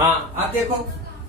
हाँ अब देखो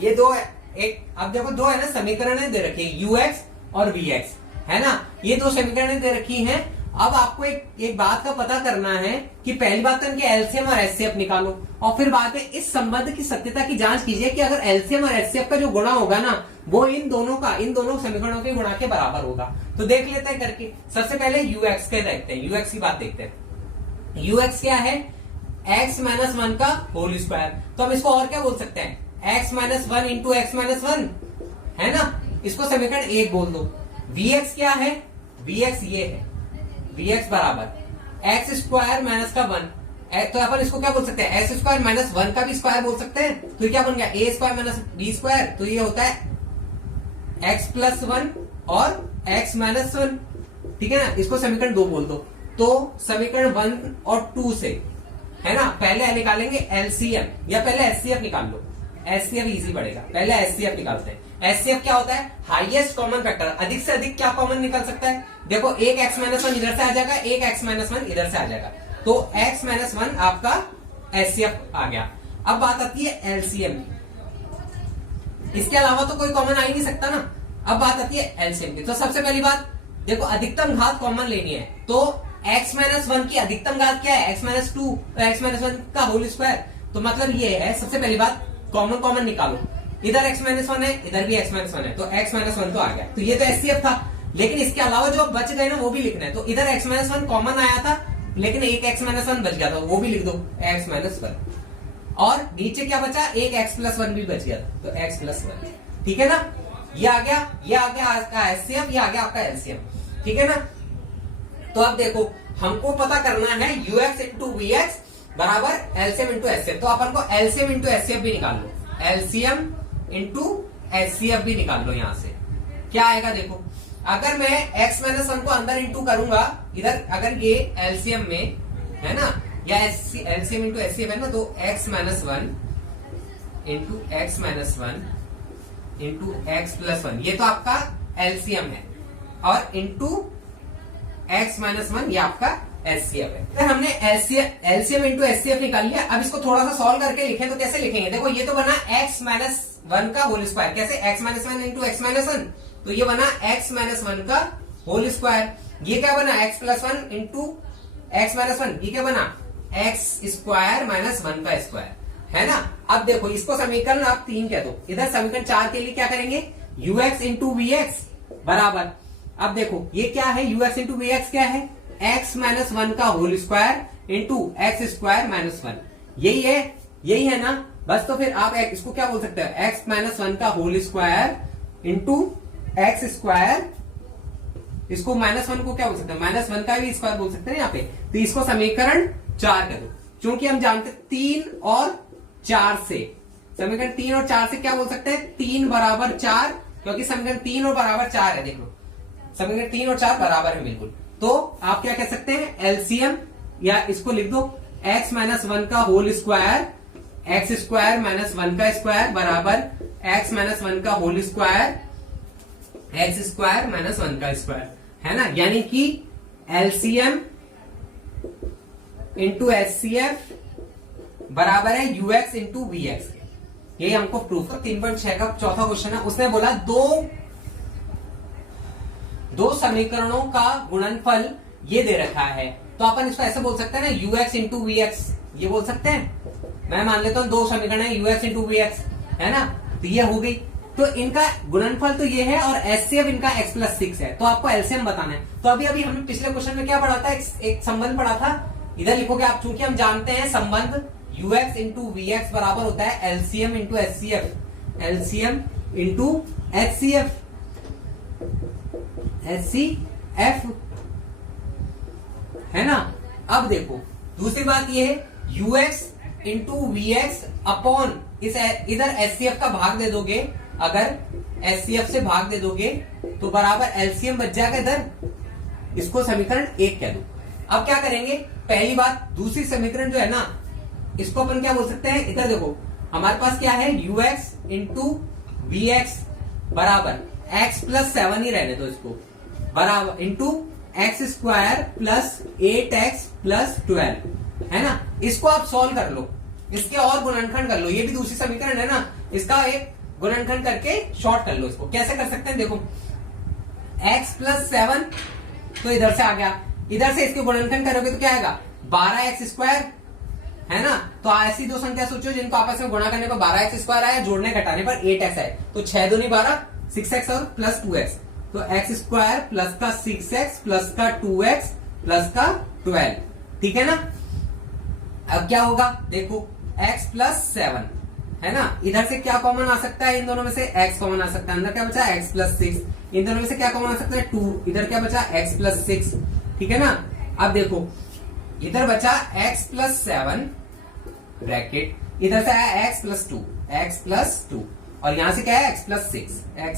ये दो है, एक अब देखो दो है ना समीकरण दे रखी है यूएक्स और वीएक्स, है ना, ये दो समीकरण दे रखी हैं। अब आपको एक बात का पता करना है कि पहली बात तो इनके एलसीएम और एचसीएफ निकालो, और फिर बाद में इस संबंध की सत्यता की जांच कीजिए कि अगर एलसीएम और एचसीएफ का जो गुणा होगा ना वो इन दोनों समीकरणों के गुणा के बराबर होगा। तो देख लेते हैं करके। सबसे पहले यूएक्स के देखते हैं, यूएक्स की बात देखते हैं। यूएक्स क्या है? एक्स माइनस वन का होल स्क्वायर। तो हम इसको और क्या बोल सकते हैं? X minus one into x minus one, है ना, इसको समीकरण एक बोल दो। वीएक्स क्या है? वीएक्स ये है, वीएक्स बराबर एक्स स्क्वायर माइनस का वन। तो अपन इसको क्या बोल सकते हैं? एक्स स्क्वायर माइनस वन का भी स्क्वायर बोल सकते हैं। तो ये क्या बन गया? ए स्क्वायर माइनस बी स्क्वायर। तो ये होता है एक्स प्लस वन और एक्स माइनस वन, ठीक है ना। इसको समीकरण दो बोल दो। तो समीकरण वन और टू से, है ना, पहले निकालेंगे एलसीएम या पहले एचसीएफ निकाल लो। एचसीएफ इजी पड़ेगा, पहले एचसीएफ निकालते हैं। एचसीएफ क्या होता है? Highest common factor. अधिक से अधिक क्या कॉमन निकल सकता है? देखो एक एक्स माइनस वन इधर से आ जाएगा, एक एक्स माइनस वन इधर से आ जाएगा, तो एक्स माइनस वन आपका एचसीएफ आ गया। अब बात आती है एलसीएम की। इसके अलावा तो कोई कॉमन आ ही नहीं सकता ना। अब बात आती है एलसीएम की। तो सबसे पहली बात देखो, अधिकतम घात कॉमन लेनी है। तो एक्स माइनस वन की अधिकतम घात क्या है? X minus two, x minus one का होल स्क्वायर। तो मतलब ये है, सबसे पहली बात कॉमन निकालो। इधर एक्स माइनस वन है, इधर भी एक्स माइनस वन है, तो एक्स माइनस वन तो आ गया। तो ये तो एचसीएफ था। लेकिन इसके अलावा जो बच गए ना वो भी लिखना है। तो इधर एक्स माइनस वन कॉमन आया था, लेकिन एक एक्स माइनस वन बच गया था, वो भी लिख दो, एक्स माइनस वन। और नीचे क्या बचा? एक एक्स प्लस वन भी बच गया था, तो एक्स प्लस वन, ठीक है ना। ये आ गया आपका एचसीएफ, ये आ गया आपका एलसीएम, ठीक है ना। तो अब देखो हमको पता करना है यूएक्स इंटू वीएक्स बराबर एलसीएम इंटू एचसीएफ। तो अपन को एलसीएम इंटू एचसीएफ भी निकाल लो, एलसीएम इंटू एचसीएफ भी निकाल लो। यहां से क्या आएगा देखो, अगर मैं एक्स माइनस वन को अंदर इंटू करूंगा इधर, अगर ये एलसीएम में है ना, या एलसीएम इंटू एचसीएफ है ना, तो x minus one into x minus one into x plus one, ये तो आपका एलसीएम है, और इंटू एक्स माइनस वन ये आपका एचसीएफ है। फिर हमने एलसीएम इंटू एचसीएफ निकाल लिया। अब इसको थोड़ा सा सॉल्व करके लिखें तो कैसे लिखेंगे? देखो ये तो बना एक्स माइनस वन का होल स्क्वायर। कैसे? X minus one into x minus one, तो ये बना एक्स माइनस वन का होल स्क्वायर। ये क्या बना? X plus one into x minus one, ये क्या बना? एक्स स्क्वायर माइनस वन का स्क्वायर, है ना। अब देखो इसको समीकरण आप तीन कह दो। इधर समीकरण चार के लिए क्या करेंगे? यूएक्स इंटू वीएक्स बराबर, अब देखो ये क्या है? यूएक्स इंटू वीएक्स क्या है? एक्स माइनस वन का whole square into x square minus one, यही है ना। बस तो फिर आप इसको क्या बोल सकते हैं? एक्स माइनस वन का whole square into x square, इसको माइनस वन को क्या बोल सकते हैं? माइनस वन का भी स्क्वायर बोल सकते हैं यहाँ पे। तो इसको समीकरण चार कर दो, क्योंकि हम जानते तीन और चार से, समीकरण तीन और चार से क्या बोल सकते हैं? तीन बराबर चार, क्योंकि समीकरण तीन और बराबर चार है। देखो समीकरण तीन और चार बराबर है बिल्कुल। तो आप क्या कह सकते हैं? एलसीएम, या इसको लिख दो एक्स माइनस वन का whole square, x square minus one का स्क्वायर बराबर एक्स माइनस वन का whole square, x square minus one का स्क्वायर, है ना। यानी कि एलसीएम इंटू एचसीएफ बराबर है यूएक्स इंटू वीएक्स। यही हमको प्रूफ। 3.6 का चौथा क्वेश्चन है, उसने बोला दो समीकरणों का गुणनफल ये दे रखा है। तो अपन इसको ऐसे बोल सकते हैं ना, यूएक्स इंटू वीएक्स, ये बोल सकते हैं। मैं मान लेता हूं दो समीकरण है यूएक्स इंटू वीएक्स, है ना, तो ये हो गई। तो इनका गुणनफल तो ये है, और एचसीएफ इनका एक्स प्लस सिक्स है। तो आपको एलसीएम बताना है। तो अभी हमने पिछले क्वेश्चन में क्या पढ़ा था? एक संबंध पढ़ा था, इधर लिखोगे आप, चूंकि हम जानते हैं संबंध यूएक्स इंटू वीएक्स बराबर होता है LCM into HCF, LCM into HCF, HCF, है ना। अब देखो दूसरी बात ये है, यूएक्स इंटू वीएक्स अपॉन इस इधर एचसीएफ का भाग दे दोगे, अगर एचसीएफ से भाग दे दोगे तो बराबर एलसीएम बच जाएगा इधर। इसको समीकरण एक कह दो। अब क्या करेंगे? पहली बात, दूसरी समीकरण जो है ना, इसको अपन क्या बोल सकते हैं? इधर देखो हमारे पास क्या है? यूएक्स इंटू वीएक्स बराबर एक्स प्लस सेवन ही रहने दो इसको, बराबर into x square plus 8x plus 12, है ना। इसको आप सॉल्व कर लो। इसके और गुणनखंड कर लो, ये भी दूसरी समीकरण है ना, इसका एक गुणनखंड करके शॉर्ट कर लो इसको। कैसे कर सकते हैं देखो, x प्लस 7 तो इधर से आ गया, इधर से इसके गुणनखंड करोगे तो क्या आएगा 12x², है ना। तो ऐसी दो संख्या सोचो जिनको आपस में गुणा करने पर 12x² आया, जोड़ने घटाने पर 8x है, तो 6 दूनी 12, 6x और प्लस 2x, तो x² प्लस का 6x प्लस का 2x प्लस का 12, ठीक है ना। अब क्या होगा देखो, x प्लस 7, है ना, इधर से क्या कॉमन आ सकता है, इन दोनों में से x कॉमन आ सकता है, अंदर क्या बचा x प्लस 6, इन दोनों में से क्या कॉमन आ सकता है 2, इधर क्या बचा x प्लस 6, ठीक है ना। अब देखो इधर बचा x प्लस 7 ब्रैकेट, इधर से आया x प्लस 2 और यहां से क्या है x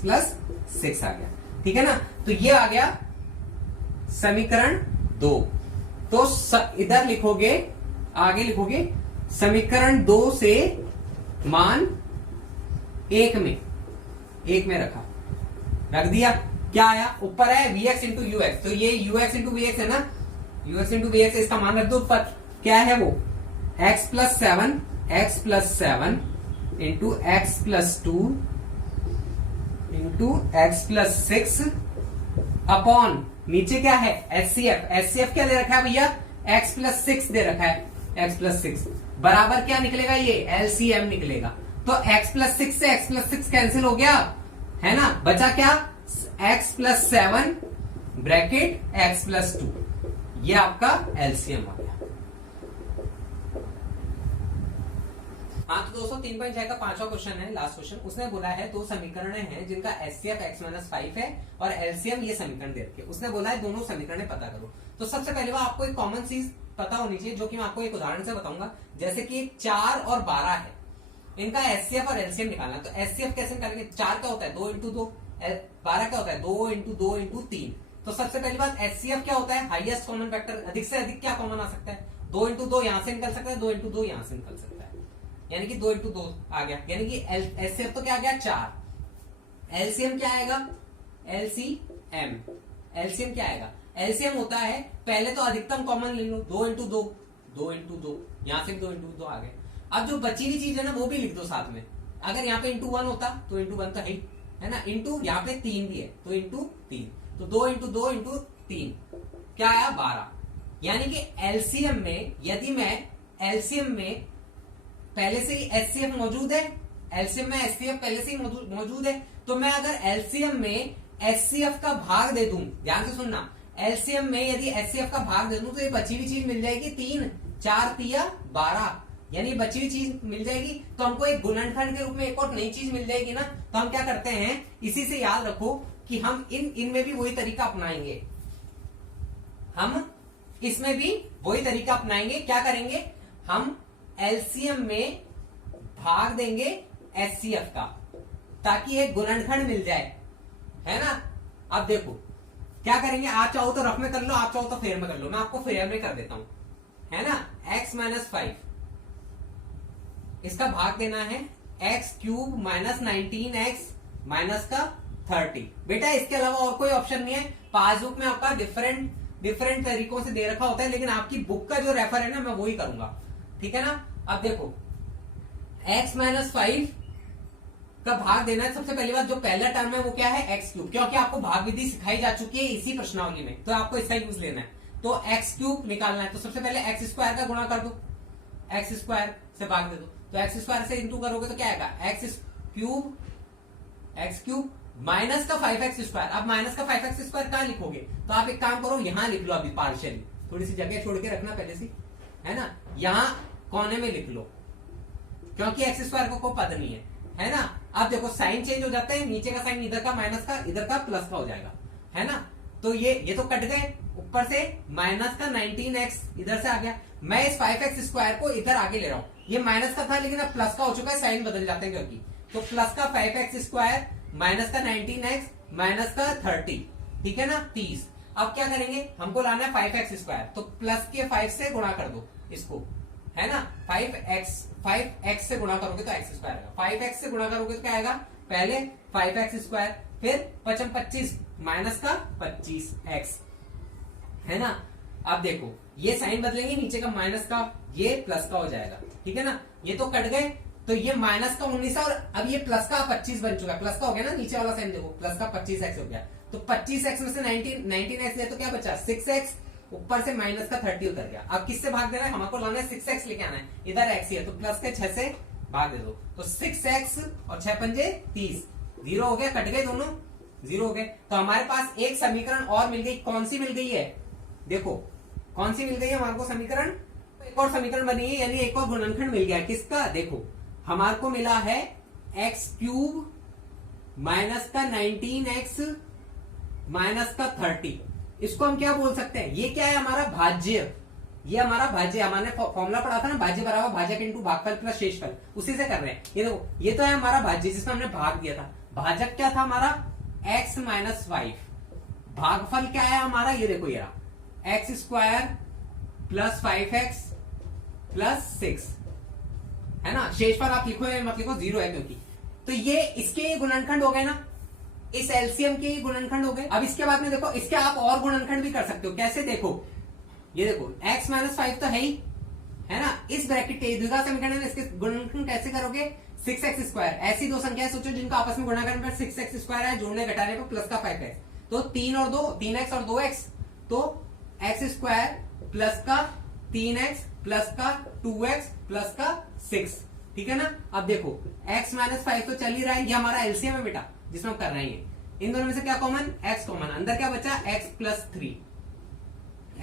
प्लस 6 आ गया, ठीक है ना। तो ये आ गया समीकरण 2। तो इधर लिखोगे, आगे लिखोगे समीकरण 2 से मान 1 में रख दिया, क्या आया ऊपर है vx इंटू ux, तो ये ux इंटू vx है ना, ux इंटू vx, इसका मान रख दो ऊपर, क्या है वो x plus 7 into x plus 2 into x plus 6 upon नीचे क्या है HCF क्या दे रखा है भैया, x प्लस 6 दे रखा है, x प्लस 6 बराबर क्या निकलेगा, ये LCM निकलेगा। तो x प्लस 6 से x प्लस 6 कैंसिल हो गया, है ना, बचा क्या x plus 7 bracket x plus 2, ये आपका LCM आ गया। हाँ तो दोस्तों 3.6 का 5वां क्वेश्चन है, लास्ट क्वेश्चन। उसने बोला है दो समीकरण हैं जिनका HCF x-5 है और LCM ये समीकरण दे रखे। उसने बोला है दोनों समीकरण पता करो। तो सबसे पहले वो आपको एक कॉमन चीज पता होनी चाहिए, जो कि मैं आपको एक उदाहरण से बताऊंगा। जैसे कि 4 और 12 है, इनका HCF और LCM निकालना। तो HCF कैसे निकालेंगे, 4 क्या होता है 2 इंटू 2, 12 क्या होता है 2 इंटू 2 इंटू 3। तो सबसे पहली बात HCF क्या होता है, हाईएस्ट कॉमन फैक्टर, अधिक से अधिक क्या कॉमन आ सकता है, 2 इंटू 2 यहां से निकल सकता है, 2 इंटू 2 यहां से निकल सकता है, यानी कि 2 इंटू 2 आ गया, यानी कि HCF तो क्या आ गया 4। LCM क्या आएगा, LCM क्या आएगा, LCM होता है पहले तो अधिकतम कॉमन ले लो, 2 इंटू 2, यहां से 2 इंटू 2 आ गए। अब जो बची हुई चीज है ना वो भी लिख दो साथ में। अगर यहाँ पे इंटू 1 होता तो इंटू 1 तो है ना, इंटू यहाँ पे 3 भी है तो इंटू 3, तो 2 इंटू 2 इंटू 3 क्या आया 12। यानी कि LCM में, यदि मैं LCM में पहले से ही HCF मौजूद है, LCM में HCF पहले से ही मौजूद है, तो मैं अगर LCM में HCF का भाग दे दूं, ध्यान से सुनना, LCM में यदि HCF का भाग दे दूं तो ये बची हुई चीज मिल जाएगी 3, 4 तिया 12, यानी बची हुई चीज मिल जाएगी। तो हमको एक गुणनखंड के रूप में एक और नई चीज मिल जाएगी ना, तो हम क्या करते हैं, इसी से याद रखो कि हम इनमें भी वही तरीका अपनाएंगे, हम इसमें भी वही तरीका अपनाएंगे। क्या करेंगे, हम LCM में भाग देंगे HCF का, ताकि एक गुणनखंड मिल जाए, है ना। अब देखो क्या करेंगे, आप चाहो तो रफ में कर लो, आप चाहो तो फेयर में कर लो, मैं आपको फेयर में कर देता हूं, है ना। x-5 इसका भाग देना है x³ माइनस 19x माइनस का 30। बेटा इसके अलावा और कोई ऑप्शन नहीं है, पासबुक में आपका डिफरेंट तरीकों से दे रखा होता है, लेकिन आपकी बुक का जो रेफर है ना मैं वही करूंगा, ठीक है ना। अब देखो x-5 का भाग देना है। सबसे पहली बात जो पहला टर्म है वो क्या है x³, क्योंकि आपको भाग विधि सिखाई जा चुकी है इसी प्रश्नावली में, तो आपको इसका यूज लेना है। तो x³ निकालना है, तो सबसे पहले x² का गुणा कर दो, x² से भाग दे दो, तो x² से इंटू करोगे तो क्या आएगा x³ माइनस का 5x²। अब माइनस का 5x² कहां लिखोगे, तो आप एक काम करो यहां लिख लो, अभी पार्शियली थोड़ी सी जगह छोड़ के रखना पहले से, है ना, यहां कोने में लिख लो, क्योंकि x² का कोई पद नहीं है ना। अब देखो साइन चेंज हो जाता है, नीचे का साइन इधर का माइनस का, इधर का प्लस का हो जाएगा, है ना। तो ये तो कट गए, ऊपर से माइनस का 19x इधर से आ गया, मैं इस 5x² को इधर आगे ले रहा हूं, ये माइनस का था लेकिन अब प्लस का हो चुका है, साइन बदल जाते हैं क्योंकि, तो प्लस का 5x² माइनस का 19x माइनस का 30, ठीक है ना 30। अब क्या करेंगे, हमको लाना है 5x², तो प्लस के 5 से गुणा कर दो इसको, है ना, 5x से गुणा करोगे तो x² आएगा, 5x से गुणा करोगे तो क्या आएगा, पहले 5x², फिर 25 माइनस का 25x, है ना। अब देखो ये साइन बदलेंगे, नीचे का माइनस का, ये प्लस का हो जाएगा, ठीक है ना। ये तो कट गए, तो ये माइनस का 19 है और अब ये प्लस का 25 बन चुका है। प्लस का हो गया ना, नीचे वाला साइन देखो, प्लस का 25x हो गया। तो 25x में से 19x है तो क्या बचा 6x, ऊपर से माइनस का 30 उतर गया। अब किससे भाग देना है, हमको लाना है 6x लेके आना है, इधर x ही है तो प्लस के 6 से भाग दे दो। तो 6x और 6 पंजे 30, 0 हो गया, कट गए दोनों, 0 हो गए। तो हमारे पास एक समीकरण और मिल गई। कौन सी मिल गई है, देखो कौन सी मिल गई है हमारे को समीकरण, एक और समीकरण बनी है, यानी एक और गुणनखंड मिल गया। किसका, देखो हमारे को मिला है x³ माइनस का 19x माइनस का 30। इसको हम क्या बोल सकते हैं, ये क्या है हमारा भाज्य, ये हमारा भाज्य। हमने फॉर्मूला पढ़ा था ना, भाज्य बराबर भाजक इंटू भागफल प्लस शेषफल, उसी से कर रहे हैं। ये देखो, ये तो है हमारा भाज्य जिसमें हमने भाग दिया था। भाजक क्या था हमारा x माइनस 5, भागफल क्या है हमारा, ये देखो ये रहा x² प्लस 5x प्लस 6, है ना। शेषफल आप लिखो या मत लिखो, 0 है क्योंकि। तो ये इसके गुणनखंड हो गए ना, इस एलसीएम के गुणनखंड हो गए। अब इसके बाद में देखो, इसके आप और गुणनखंड भी कर सकते हो। कैसे, देखो ये देखो x माइनस 5 तो है ही, है ना। इस ब्रैकेट के द्विघात समीकरण में इसके गुणनखंड कैसे करोगे, 6x²। ऐसी दो संख्याएं सोचो जिनका आपस में गुणा करने पर 6x² है, जोड़ने घटाने पर प्लस का 5x। तो 3 और 2, 3x और 2x, तो x² प्लस का 3x प्लस का 2x प्लस का 6, ठीक है ना। अब देखो x माइनस 5 तो चल ही रहा है, ये हमारा एलसीएम है बेटा जिसमें हम कर रहे हैं। इन दोनों में से क्या कॉमन, x कॉमन, अंदर क्या बचा x प्लस 3,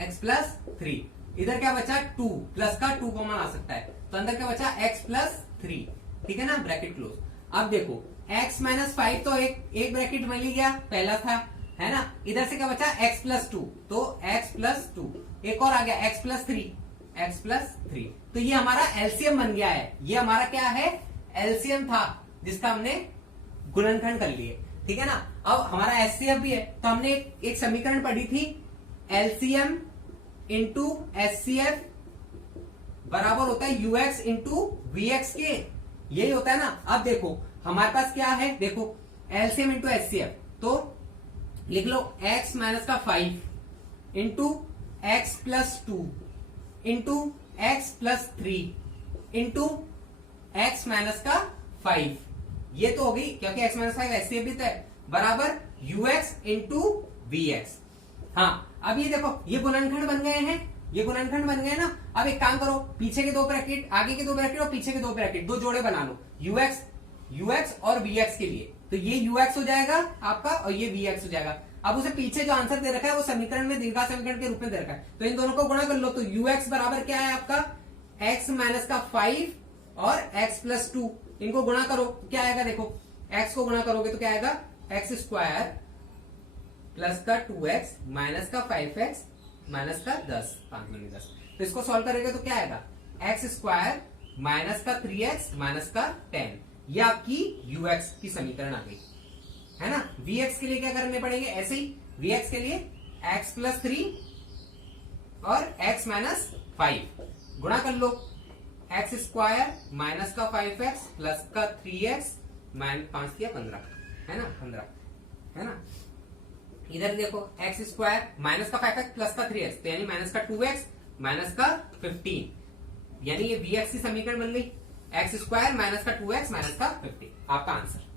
x प्लस 3, इधर क्या बचा 2, प्लस का 2 कॉमन आ सकता है, तो अंदर क्या बचा x प्लस 3, ठीक है ना, ब्रैकेट क्लोज। अब देखो x माइनस 5 तो एक ब्रैकेट मिल ही गया, पहला था, है ना। इधर से क्या बचा x प्लस 2, तो x प्लस 2, एक और आ गया x प्लस 3, x प्लस 3। तो ये हमारा एलसीएम बन गया है, ये हमारा क्या है, एलसीएम था जिसका हमने गुणनखंड कर लिए, ठीक है ना। अब हमारा एचसीएफ भी है, तो हमने एक समीकरण पढ़ी थी, एलसीएम इंटू एचसीएफ बराबर होता है यूएक्स इंटू वीएक्स के, यही होता है ना। अब देखो हमारे पास क्या है, देखो एलसीएम इंटू एचसीएफ, तो लिख लो x माइनस का 5 into x plus 2 into x plus 3 into x minus का 5, ये तो होगी क्योंकि x माइनस 5 एचसीएफ भी तो है, बराबर यूएक्स इंटू वीएक्स। हाँ, अब ये देखो ये गुणनखंड बन गए हैं, ये गुणनखंड बन गए ना। अब एक काम करो, पीछे के 2 ब्रैकेट, आगे के 2 ब्रैकेट और पीछे के 2 ब्रैकेट, 2 जोड़े बना लो, यूएक्स और वीएक्स के लिए। तो ये यूएक्स हो जाएगा आपका और ये वीएक्स हो जाएगा। अब उसे पीछे जो आंसर दे रखा है वो समीकरण में द्विघात समीकरण के रूप में दे रखा है, तो इन दोनों को गुणा कर लो। तो यूएक्स बराबर क्या है आपका x माइनस का 5 और x प्लस 2, इनको गुणा करो तो क्या आएगा, देखो x को गुणा करोगे तो क्या आएगा x² प्लस का 2x माइनस का 5x माइनस का 10, 5 में 10। तो इसको सॉल्व करेंगे तो क्या आएगा x² माइनस का 3x माइनस का 10, ये आपकी ux की समीकरण आ गई, है ना। vx के लिए क्या करने पड़ेंगे, ऐसे ही vx के लिए x प्लस 3 और x माइनस 5 गुणा कर लो, x² माइनस का 5x प्लस का 3x माइनस 5 किया 15, है ना, 15, है ना। इधर देखो x² माइनस का 5x प्लस का 3x, तो यानी माइनस का 2x माइनस का 15, यानी ये vx की समीकरण बन गई, x² माइनस का 2x माइनस का 50, आपका आंसर।